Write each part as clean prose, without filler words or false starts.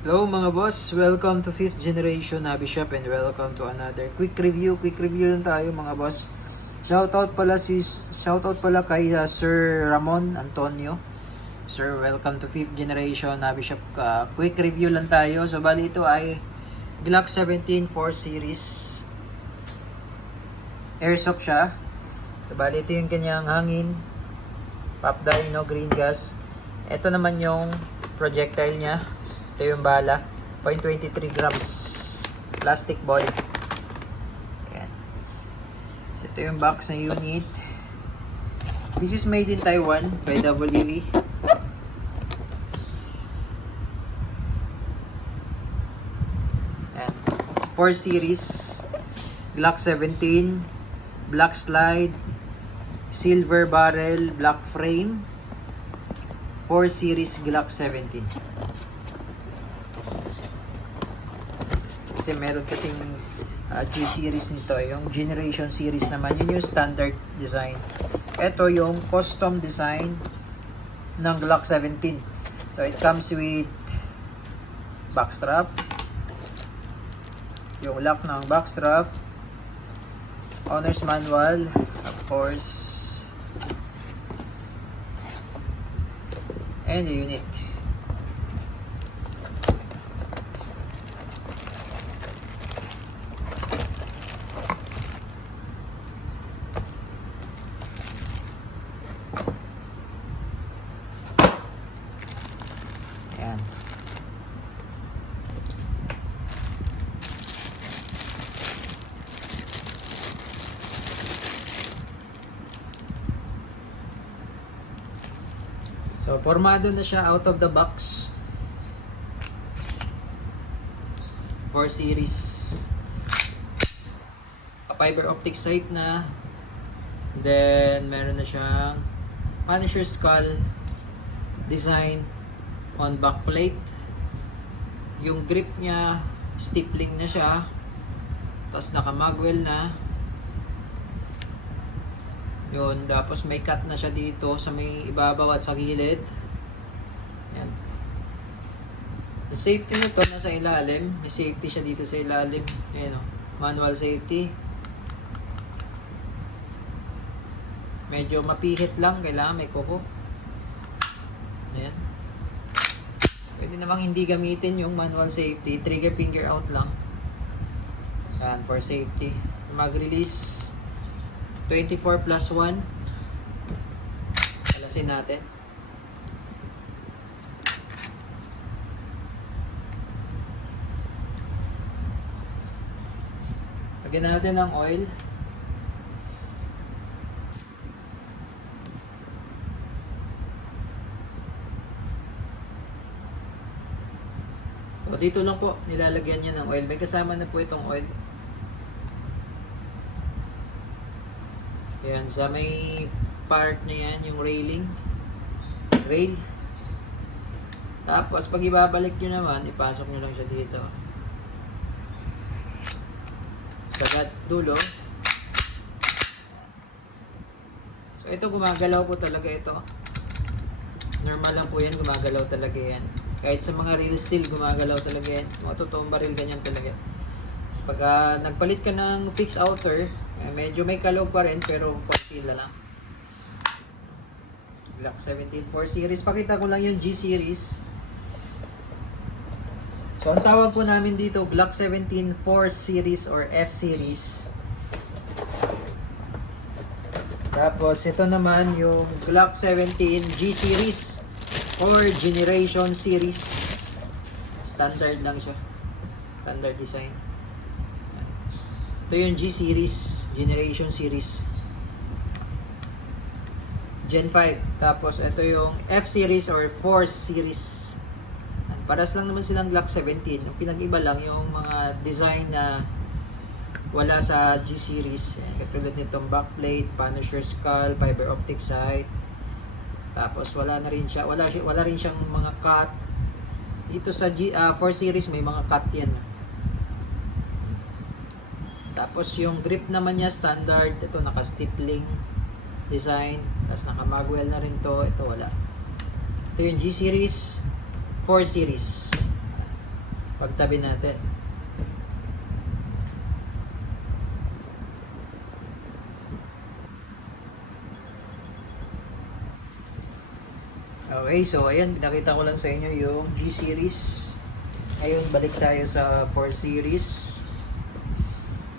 Hello mga boss, welcome to 5th generation Nabi Shop and welcome to another quick review. Quick review lang tayo mga boss. Shoutout pala kay Sir Ramon Antonio. Sir, welcome to 5th generation Nabi Shop. Quick review lang tayo. So bali ito ay Glock 17 4 series. Airsoft siya. So bali ito yung kanyang hangin. Pop dyno, green gas. Ito naman yung projectile niya. Ito yung bala, 0.23 grams plastic ball. Ayan. So ito yung box na unit. This is made in Taiwan by WE. Ayan. 4 series Glock 17 black slide, silver barrel, black frame. 4 series Glock 17. Kasi meron kasing G-series nito. Yung generation series naman, yun yung standard design. Ito yung custom design ng Glock 17. So it comes with backstrap, yung lock ng backstrap, owner's manual, of course, and the unit. Ayan. So, formado na siya out of the box. 4 series. Fiber optic sight na. Then, meron na siyang Punisher skull design on back plate. Yung grip niya, stippling na siya. Tapos naka-magwell na. Yun, tapos may cut na siya dito sa may ibabaw at sa gilid. Yan. Yung safety nito nasa ilalim. May safety siya dito sa ilalim. Ayan o, manual safety. Medyo mapihit lang, kailangan may kuko. Ayan. Pwede namang hindi gamitin yung manual safety. Trigger finger out lang. Ayan, for safety. Mag-release 24 plus 1. Alasin natin. Lagyan natin ng oil. So, dito lang po nilalagyan niya ng oil. May kasama na po itong oil. Yan, sa may part na yan, yung railing. Rail. Tapos, pag ibabalik nyo naman, ipasok nyo lang siya dito. Sa dulo. So, ito gumagalaw po talaga ito. Normal lang po yan, gumagalaw talaga yan. Kahit sa mga real steel, gumagalaw talaga yan. Mga totoong baril, ganyan talaga. Pag nagpalit ka ng fixed outer, medyo may kalog pa rin, pero konti lang. Glock 17 4 series. Pakita ko lang yung G series. So, ang tawag po namin dito, Glock 17 4 series or F series. Tapos, ito naman yung Glock 17 G series or generation series. Standard lang siya. Standard design. Ito yung G series, generation series. Gen 5. Tapos, ito yung F series or 4 series. Paras lang naman silang Glock 17. Yung pinag-iba lang yung mga design na wala sa G series. Katulad nitong backplate, Punisher skull, fiber optic sight. Tapos wala na rin siya, wala rin siyang mga cut. Dito sa 4 series may mga cut yan. Tapos yung grip naman niya standard, ito naka-stippling design, tapos naka-magwell na rin to, ito wala. Ito yung G series, 4 series. pagtabi natin. Okay, so ayan, pinakita ko lang sa inyo yung G series. Ngayon, balik tayo sa 4 series.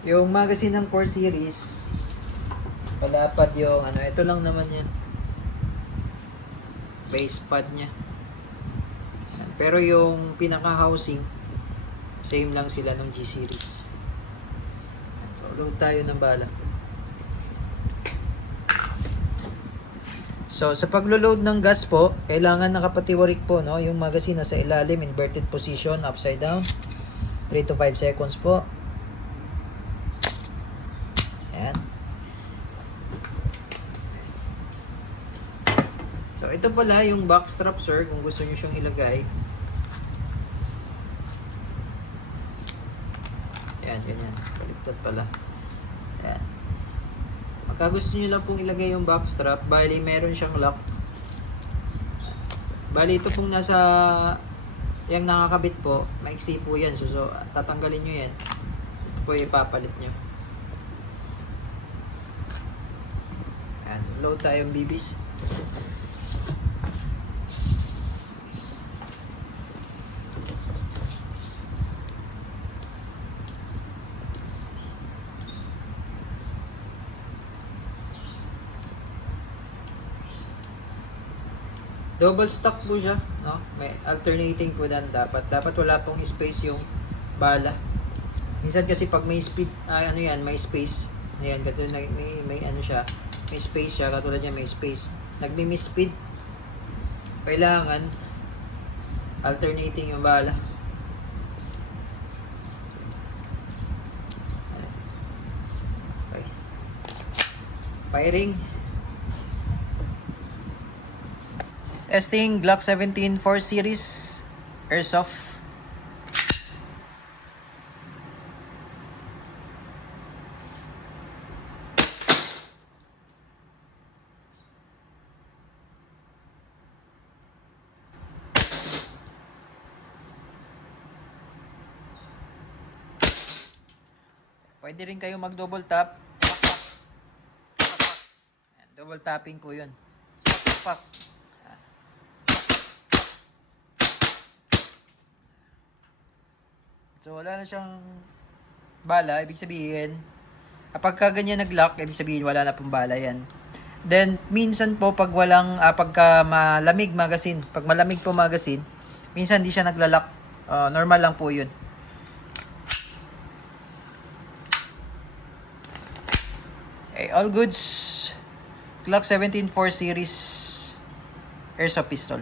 Yung magazine ng 4 series, palapad yung ano, ito lang naman yan. Base pad niya. Pero yung pinaka-housing, same lang sila ng G series. So, load tayo ng bala. So, sa paglo-load ng gas po, kailangan nakapatiwarik po, no? Yung magazine nasa ilalim, inverted position, upside down. 3 to 5 seconds po. Ayan. So, ito pala yung back strap, sir, kung gusto nyo siyang ilagay. Ayan, ganyan. Baliktad pala. Ayan. Pagka gusto nyo lang pong ilagay yung back strap, bali meron siyang lock. Bali ito pong nasa yung nakakabit po, maiksi po yan. So tatanggalin nyo yan. Ito po ipapalit nyo. Ayan, load tayong bibis. Double stock po siya, no? May alternating po dan dapat. Dapat wala pong space yung bala. Minsan kasi pag may speed, ano yan, may space. Ayan, katulad may ano siya, may space siya, katulad niya may space. Nagmi-miss speed. Kailangan alternating yung bala. Okay. Firing. Testing Glock 17 4 series airsoft. Pwede rin kayo mag double tap. Double tapping po 'yun. Pak. So, wala na siyang bala. Ibig sabihin, kapag ganyan nag-lock, ibig sabihin wala na pong bala yan. Then, minsan po, pag walang, pagka malamig magazine, pag malamig po magazine, minsan hindi siya nagla-lock. Normal lang po yun. Okay, all goods. Glock 17 4 series airsoft pistol.